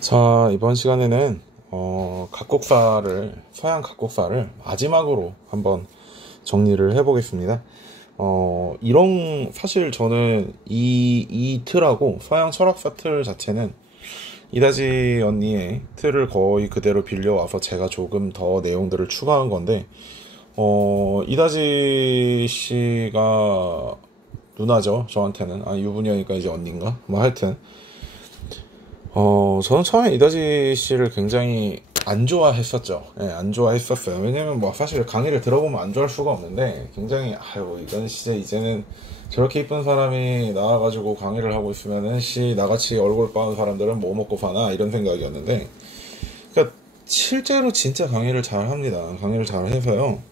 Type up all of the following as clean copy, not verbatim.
자, 이번 시간에는 서양 각국사를 마지막으로 한번 정리를 해보겠습니다. 사실 저는 이 틀하고 서양 철학사 틀 자체는 이다지 언니의 틀을 거의 그대로 빌려와서 제가 조금 더 내용들을 추가한 건데, 이다지 씨가 누나죠, 저한테는. 유부녀니까 이제 언니인가? 뭐 하여튼. 저는 처음에 이다지 씨를 굉장히 안 좋아했었죠. 예, 안 좋아했었어요. 왜냐면 뭐 사실 강의를 들어보면 안 좋아할 수가 없는데, 굉장히, 이건 진짜 이제는 저렇게 이쁜 사람이 나와가지고 강의를 하고 있으면은, 나같이 얼굴 빠은 사람들은 뭐 먹고 사나? 이런 생각이었는데, 그니까, 실제로 진짜 강의를 잘 합니다. 강의를 잘 해서요.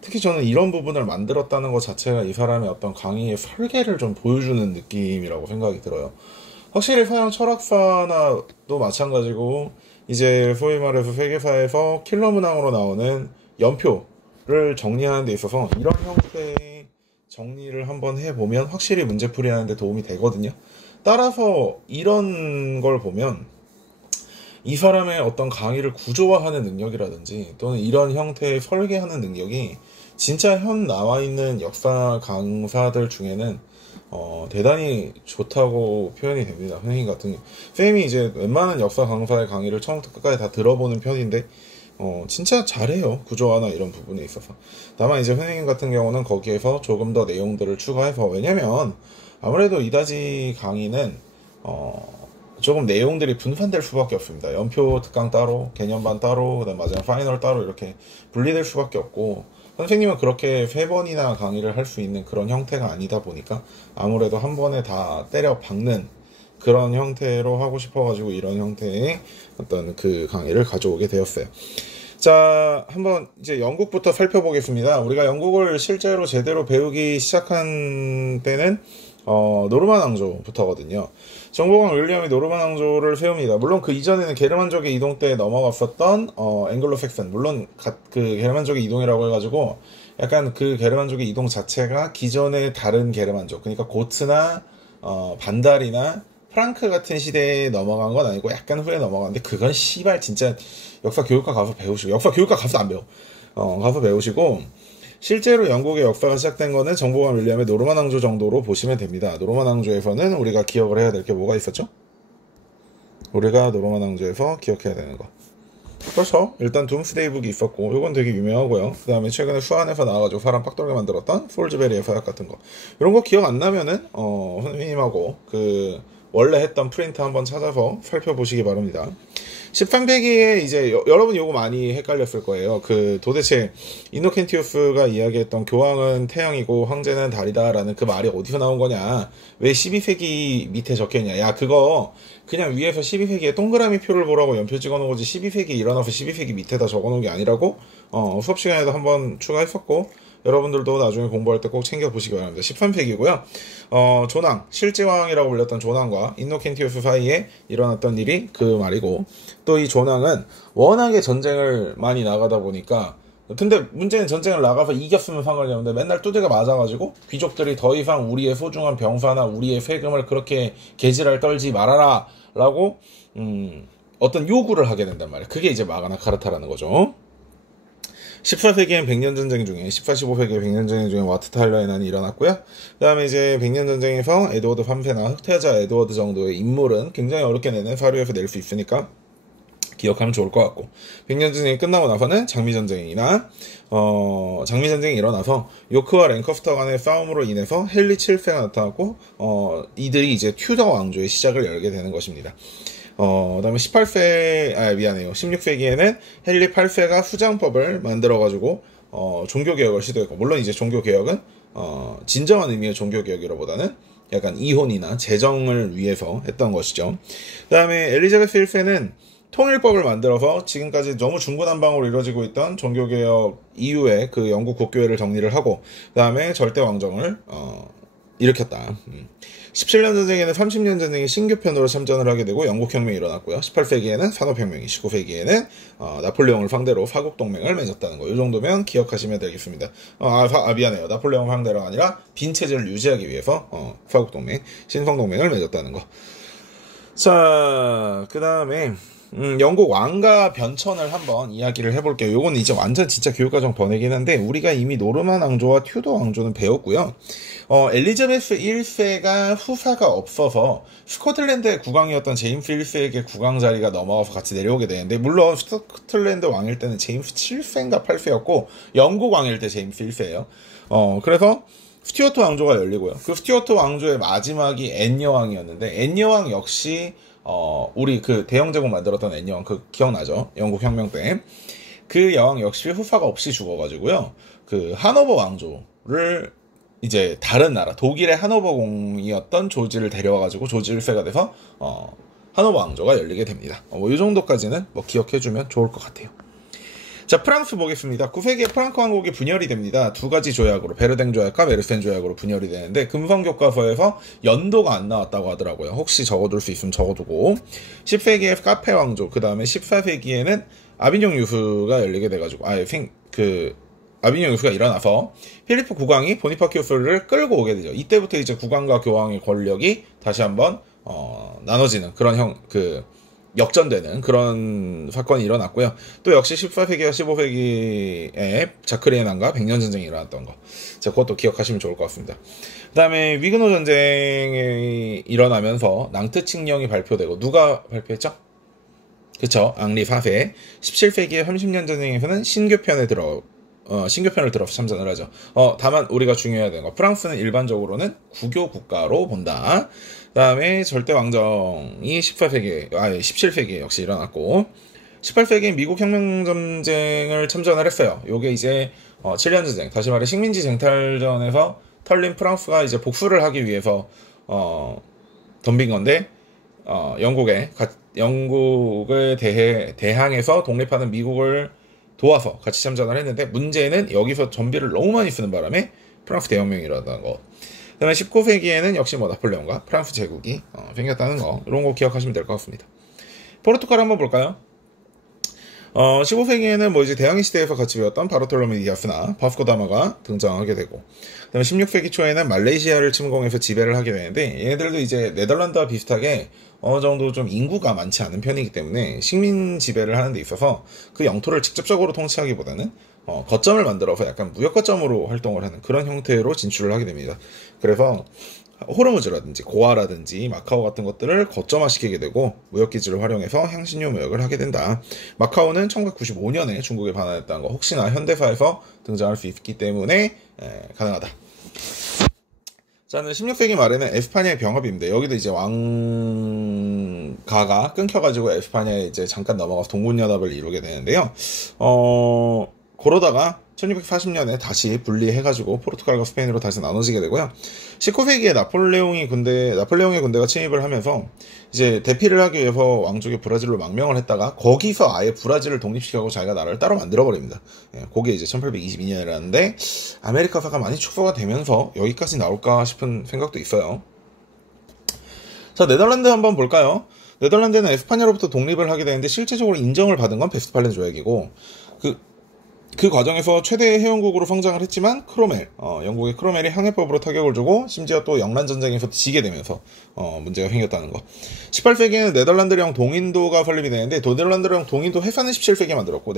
특히 저는 이런 부분을 만들었다는 것 자체가 이 사람의 어떤 강의의 설계를 좀 보여주는 느낌이라고 생각이 들어요. 확실히 서양 철학사나도 마찬가지고, 이제 소위 말해서 세계사에서 킬러 문항으로 나오는 연표를 정리하는 데 있어서 이런 형태의 정리를 한번 해보면 확실히 문제풀이하는 데 도움이 되거든요. 따라서 이런 걸 보면 이 사람의 어떤 강의를 구조화하는 능력이라든지 또는 이런 형태의 설계하는 능력이 진짜 현 나와 있는 역사 강사들 중에는 대단히 좋다고 표현이 됩니다. 선생님 같은 경우. 선생님이 이제 웬만한 역사 강사의 강의를 처음부터 끝까지 다 들어보는 편인데, 진짜 잘해요. 구조화나 이런 부분에 있어서. 다만 이제 선생님 같은 경우는 거기에서 조금 더 내용들을 추가해서, 왜냐면 아무래도 이다지 강의는, 조금 내용들이 분산될 수밖에 없습니다. 연표 특강 따로, 개념반 따로, 그다음 마지막 파이널 따로 이렇게 분리될 수밖에 없고, 선생님은 그렇게 3번이나 강의를 할 수 있는 그런 형태가 아니다 보니까 아무래도 한 번에 다 때려 박는 그런 형태로 하고 싶어가지고 이런 형태의 어떤 그 강의를 가져오게 되었어요. 자, 한번 이제 영국부터 살펴보겠습니다. 우리가 영국을 실제로 제대로 배우기 시작한 때는 노르만 왕조부터거든요. 정보관 윌리엄이 노르만 왕조를 세웁니다. 물론 그 이전에는 게르만족의 이동 때 넘어갔었던 앵글로 삭슨, 물론 그 게르만족의 이동이라고 해가지고 약간 그 게르만족의 이동 자체가 기존의 다른 게르만족, 그러니까 고트나 반달이나 프랑크 같은 시대에 넘어간 건 아니고 약간 후에 넘어갔는데, 그건 씨발 진짜 역사 교육과 가서 배우시고, 역사 교육과 가서 안 배워. 가서 배우시고, 실제로 영국의 역사가 시작된 거는 정보관 윌리엄의 노르만 왕조 정도로 보시면 됩니다. 노르만 왕조에서는 우리가 기억을 해야 될 게 뭐가 있었죠? 우리가 노르만 왕조에서 기억해야 되는 거. 그렇죠. 일단 둠스데이북이 있었고, 이건 되게 유명하고요. 그 다음에 최근에 수안에서 나와가지고 사람 빡돌게 만들었던 폴즈베리의 서약 같은 거. 이런 거 기억 안 나면은, 선생님하고 원래 했던 프린트 한번 찾아서 살펴보시기 바랍니다. 13세기에 이제 여러분 요거 많이 헷갈렸을 거예요. 도대체 이노켄티우스가 이야기했던 교황은 태양이고 황제는 달이다라는 그 말이 어디서 나온 거냐? 왜 12세기 밑에 적혀있냐? 야, 그거 그냥 위에서 12세기에 동그라미 표를 보라고 연표 찍어놓은 거지 12세기 일어나서 12세기 밑에다 적어놓은 게 아니라고 수업 시간에도 한번 추가했었고, 여러분들도 나중에 공부할 때 꼭 챙겨보시기 바랍니다. 13세기고요. 조낭, 실제왕이라고 불렸던 조낭과 인노켄티우스 사이에 일어났던 일이 그 말이고, 또 이 조낭은 워낙에 전쟁을 많이 나가다 보니까, 근데 문제는 전쟁을 나가서 이겼으면 상관이 없는데 맨날 두들겨 맞아가지고 귀족들이 더 이상 우리의 소중한 병사나 우리의 세금을 그렇게 개지랄 떨지 말아라 라고 어떤 요구를 하게 된단 말이에요. 그게 이제 마그나 카르타라는 거죠. 14세기엔 100년 전쟁 중에 14, 15세기의 100년 전쟁 중에 와트 타일러의 난이 일어났고요. 그 다음에 이제 100년 전쟁에서 에드워드 3세나 흑태자 에드워드 정도의 인물은 굉장히 어렵게 내는 사료에서 낼 수 있으니까 기억하면 좋을 것 같고, 100년 전쟁이 끝나고 나서는 장미전쟁이나 장미전쟁이 일어나서 요크와 랭커스터 간의 싸움으로 인해서 헨리 7세가 나타났고, 이들이 이제 튜더 왕조의 시작을 열게 되는 것입니다. 그다음에 16세기에는 헨리 8세가 수장법을 만들어가지고 종교개혁을 시도했고, 물론 이제 종교개혁은 진정한 의미의 종교개혁이라보다는 약간 이혼이나 재정을 위해서 했던 것이죠. 그다음에 엘리자베스 1세는 통일법을 만들어서 지금까지 너무 중구난방으로 이루어지고 있던 종교개혁 이후에 그 영국 국교회를 정리를 하고, 그 다음에 절대왕정을 일으켰다. 17년 전쟁에는 30년 전쟁이 신규편으로 참전을 하게 되고 영국혁명이 일어났고요. 18세기에는 산업혁명이, 19세기에는 나폴레옹을 상대로 사국동맹을 맺었다는 거. 이 정도면 기억하시면 되겠습니다. 미안해요. 나폴레옹 상대로 아니라 빈체제를 유지하기 위해서 사국동맹, 신성동맹을 맺었다는 거. 자, 그 다음에 영국 왕가 변천을 한번 이야기를 해볼게요. 요건 이제 완전 진짜 교육과정 번외긴 한데 우리가 이미 노르만 왕조와 튜더 왕조는 배웠고요. 엘리자베스 1세가 후사가 없어서 스코틀랜드의 국왕이었던 제임스 1세에게 국왕 자리가 넘어가서 같이 내려오게 되는데, 물론 스코틀랜드 왕일 때는 제임스 7세인가 8세였고 영국 왕일 때 제임스 1세예요. 그래서 스튜어트 왕조가 열리고요. 그 스튜어트 왕조의 마지막이 앤 여왕이었는데, 앤 여왕 역시 우리 그 대영 제국 만들었던 앤 여왕, 그 기억나죠? 영국 혁명 때. 그 여왕 역시 후사가 없이 죽어가지고요. 그 하노버 왕조를 이제 다른 나라, 독일의 하노버 공이었던 조지를 데려와가지고 조지 1세가 돼서 하노버 왕조가 열리게 됩니다. 이 정도까지는 뭐 기억해주면 좋을 것 같아요. 자, 프랑스 보겠습니다. 9세기에 프랑크 왕국이 분열이 됩니다. 두 가지 조약으로, 베르댕 조약과 메르센 조약으로 분열이 되는데, 금성교과서에서 연도가 안 나왔다고 하더라고요. 혹시 적어둘 수 있으면 적어두고. 10세기에 카페 왕조, 그 다음에 14세기에는 아비뇽 유수가 열리게 돼가지고, 아비뇽 유수가 일어나서 필리프 국왕이 보니파키우스를 끌고 오게 되죠. 이때부터 이제 국왕과 교황의 권력이 다시 한번 나눠지는 그런 역전되는 그런 사건이 일어났고요. 또 역시 14세기와 15세기에 자크리의 난과 백년전쟁이 일어났던 거, 자, 그것도 기억하시면 좋을 것 같습니다. 그 다음에 위그노 전쟁이 일어나면서 낭트 칙령이 발표되고, 누가 발표했죠? 그쵸, 앙리 4세. 17세기의 30년 전쟁에서는 신교편을 들어서 참전을 하죠. 다만 우리가 중요해야 되는 거, 프랑스는 일반적으로는 국교 국가로 본다. 그 다음에 절대 왕정이 17세기에 역시 일어났고, 18세기에 미국 혁명전쟁을 참전을 했어요. 요게 이제 7년 전쟁, 다시 말해 식민지 쟁탈전에서 털린 프랑스가 이제 복수를 하기 위해서 덤빈 건데, 영국을 대항해서 독립하는 미국을 도와서 같이 참전을 했는데, 문제는 여기서 전비를 너무 많이 쓰는 바람에 프랑스 대혁명이 일어났다는 거. 그 다음에 19세기에는 역시 나폴레옹과 프랑스 제국이 생겼다는 거, 이런 거 기억하시면 될 것 같습니다. 포르투갈 한번 볼까요? 15세기에는 이제 대항해 시대에서 같이 배웠던 바르톨로메 디아스나 바스코 다마가 등장하게 되고, 그 다음에 16세기 초에는 말레이시아를 침공해서 지배를 하게 되는데, 얘네들도 이제 네덜란드와 비슷하게 어느 정도 좀 인구가 많지 않은 편이기 때문에 식민 지배를 하는 데 있어서 그 영토를 직접적으로 통치하기보다는 거점을 만들어서 약간 무역 거점으로 활동을 하는 그런 형태로 진출을 하게 됩니다. 그래서 호르무즈라든지 고아라든지 마카오 같은 것들을 거점화시키게 되고, 무역기지를 활용해서 향신료 무역을 하게 된다. 마카오는 1995년에 중국에 반환했다는 거, 혹시나 현대사에서 등장할 수 있기 때문에 가능하다. 저는 16세기 말에는 에스파냐의 병합입니다. 여기도 이제 왕가가 끊겨가지고 에스파냐에 이제 잠깐 넘어가서 동군연합을 이루게 되는데요. 그러다가 1640년에 다시 분리해가지고 포르투갈과 스페인으로 다시 나눠지게 되고요. 19세기에 나폴레옹의 군대가 침입을 하면서 이제 대피를 하기 위해서 왕족이 브라질로 망명을 했다가 거기서 아예 브라질을 독립시키고 자기가 나라를 따로 만들어버립니다. 그게 이제 1822년이라는데 아메리카사가 많이 축소가 되면서 여기까지 나올까 싶은 생각도 있어요. 자, 네덜란드 한번 볼까요? 네덜란드는 에스파냐로부터 독립을 하게 되는데 실제적으로 인정을 받은 건 베스트팔렌 조약이고, 그 과정에서 최대 회원국으로 성장을 했지만 영국의 크로멜이 항해법으로 타격을 주고 심지어 또 영란전쟁에서 지게 되면서 문제가 생겼다는 거. 18세기에는 네덜란드령 동인도가 설립이 되는데, 네덜란드령 동인도 회사는 17세기에 만들었고,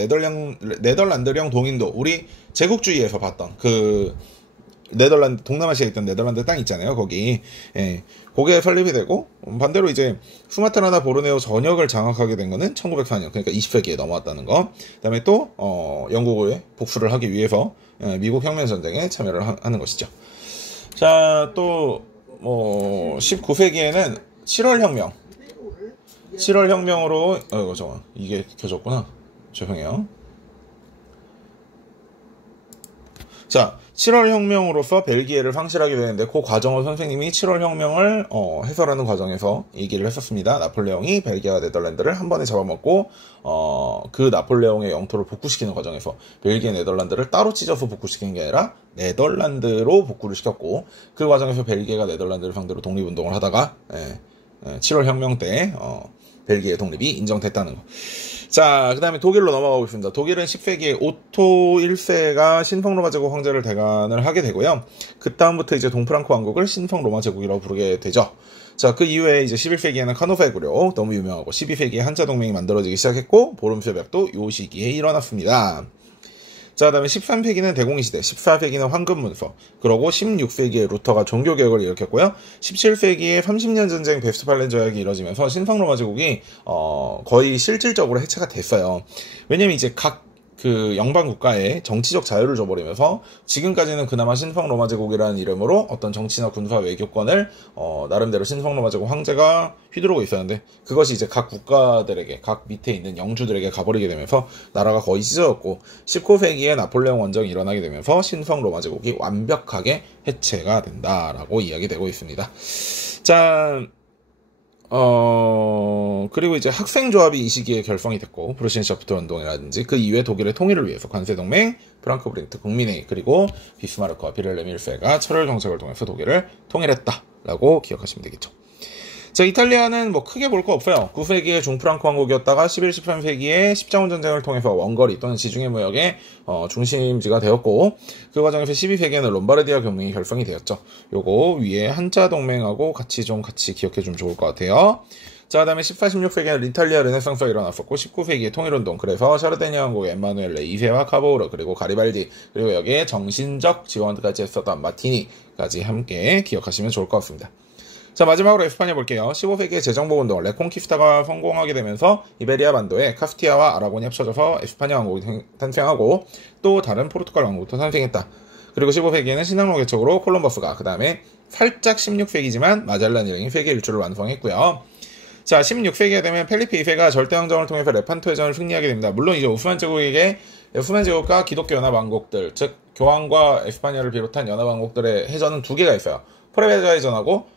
네덜란드령 동인도, 우리 제국주의에서 봤던 그 네덜란드, 동남아시아에 있던 네덜란드 땅 있잖아요, 거기. 거기에 설립이 되고, 반대로 이제 수마트라나 보르네오 전역을 장악하게 된 거는 1904년, 그러니까 20세기에 넘어왔다는 거. 그 다음에 또 영국의 복수를 하기 위해서 미국 혁명 전쟁에 참여를 하는 것이죠. 자, 또 19세기에는 7월 혁명으로 잠깐, 이게 켜졌구나. 죄송해요. 자, 7월 혁명으로서 벨기에를 상실하게 되는데, 그 과정을 선생님이 7월 혁명을 해설하는 과정에서 얘기를 했었습니다. 나폴레옹이 벨기에와 네덜란드를 한 번에 잡아먹고 그 나폴레옹의 영토를 복구시키는 과정에서 벨기에, 네덜란드를 따로 찢어서 복구시킨 게 아니라 네덜란드로 복구를 시켰고, 그 과정에서 벨기에가 네덜란드를 상대로 독립운동을 하다가 7월 혁명 때 벨기에 독립이 인정됐다는 거. 자, 그 다음에 독일로 넘어가 보겠습니다. 독일은 10세기에 오토 1세가 신성로마 제국 황제를 대관을 하게 되고요. 그 다음부터 이제 동프랑크 왕국을 신성로마 제국이라고 부르게 되죠. 자, 그 이후에 이제 11세기에는 카노페구려 너무 유명하고 12세기에 한자 동맹이 만들어지기 시작했고 보름쇠벽도 요 시기에 일어났습니다. 자, 다음에 13세기는 대공의 시대, 14세기는 황금문서, 그러고 16세기에 루터가 종교개혁을 일으켰고요. 17세기에 30년 전쟁 베스트팔렌 조약이 이뤄지면서 신성로마 제국이 거의 실질적으로 해체가 됐어요. 왜냐면 이제 각 그 영방 국가에 정치적 자유를 줘버리면서 지금까지는 그나마 신성로마 제국이라는 이름으로 어떤 정치나 군사 외교권을 나름대로 신성로마 제국 황제가 휘두르고 있었는데 그것이 이제 각 국가들에게 각 밑에 있는 영주들에게 가버리게 되면서 나라가 거의 찢어졌고 19세기에 나폴레옹 원정이 일어나게 되면서 신성로마 제국이 완벽하게 해체가 된다라고 이야기되고 있습니다. 자, 그리고 이제 학생조합이 이 시기에 결성이 됐고, 프루시엔샤프트 운동이라든지 그 이후에 독일의 통일을 위해서 관세동맹, 프랑크푸르트 국민회의, 그리고 비스마르크와 비렐렘 1세가 철월 정책을 통해서 독일을 통일했다라고 기억하시면 되겠죠. 자, 이탈리아는 뭐 크게 볼 거 없어요. 9세기에 중프랑크 왕국이었다가 11, 13세기에 십자군 전쟁을 통해서 원거리 또는 지중해 무역의 중심지가 되었고 그 과정에서 12세기에는 롬바르디아 동맹이 결성이 되었죠. 요거 위에 한자 동맹하고 같이 기억해주면 좋을 것 같아요. 자, 그 다음에 14, 16세기에는 이탈리아 르네상스가 일어났었고 19세기에 통일운동, 그래서 샤르데냐 왕국의 엠마누엘레 2세와 카보르, 그리고 가리발디, 그리고 여기에 정신적 지원까지 했었던 마티니까지 함께 기억하시면 좋을 것 같습니다. 자, 마지막으로 에스파냐 볼게요. 15세기의 재정복운동, 레콩키스타가 성공하게 되면서 이베리아 반도에 카스티아와 아라곤이 합쳐져서 에스파냐 왕국이 탄생하고 또 다른 포르투갈 왕국도 탄생했다. 그리고 15세기에는 신항로 개척으로 콜럼버스가, 그 다음에 살짝 16세기지만 마젤란 일행이 세계 일주를 완성했고요. 자, 16세기가 되면 펠리페 2세가 절대왕정을 통해서 레판토 해전을 승리하게 됩니다. 물론 이제 오스만 제국과 기독교 연합왕국들, 즉 교황과 에스파냐를 비롯한 연합왕국들의 해전은 두 개가 있어요. 프레베자 해전하고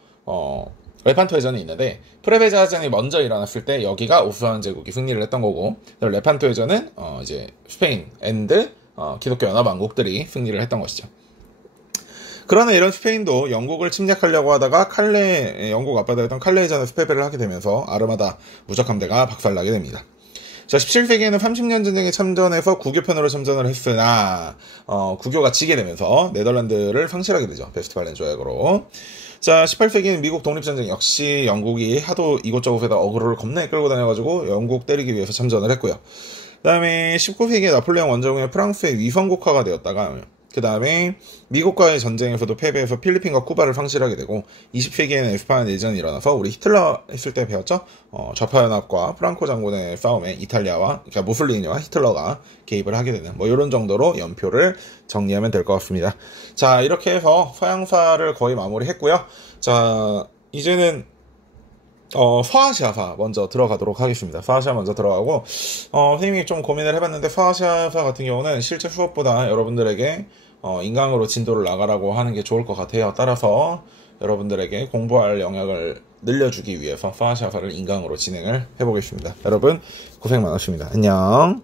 레판토 해전이 있는데, 프레베자 해전이 먼저 일어났을 때 여기가 오스만 제국이 승리를 했던 거고, 레판토 해전은 이제 스페인 앤드 기독교 연합왕국들이 승리를 했던 것이죠. 그러나 이런 스페인도 영국을 침략하려고 하다가 영국 앞바다였던 칼레 해전에서 패배를 하게 되면서 아르마다 무적 함대가 박살나게 됩니다. 자, 17세기에는 30년 전쟁에 참전해서 구교편으로 참전을 했으나 구교가 지게 되면서 네덜란드를 상실하게 되죠. 베스트팔렌 조약으로. 자, 18세기에는 미국 독립전쟁, 역시 영국이 하도 이곳저곳에다 어그로를 겁나게 끌고 다녀가지고 영국 때리기 위해서 참전을 했고요. 그 다음에 19세기에 나폴레옹 원정에 프랑스의 위성국화가 되었다가 그 다음에 미국과의 전쟁에서도 패배해서 필리핀과 쿠바를 상실하게 되고 20세기에는 에스파냐 내전이 일어나서 우리 히틀러 했을 때 배웠죠? 좌파연합과 프랑코 장군의 싸움에 이탈리아와, 그러니까 무솔리니와 히틀러가 개입을 하게 되는 뭐 이런 정도로 연표를 정리하면 될 것 같습니다. 자, 이렇게 해서 서양사를 거의 마무리했고요. 자, 이제는 서아시아사 먼저 들어가도록 하겠습니다. 서아시아 먼저 들어가고 선생님이 좀 고민을 해봤는데 서아시아사 같은 경우는 실제 수업보다 여러분들에게 인강으로 진도를 나가라고 하는 게 좋을 것 같아요. 따라서 여러분들에게 공부할 영역을 늘려주기 위해서 서아시아사를 인강으로 진행을 해보겠습니다. 여러분 고생 많으십니다. 안녕.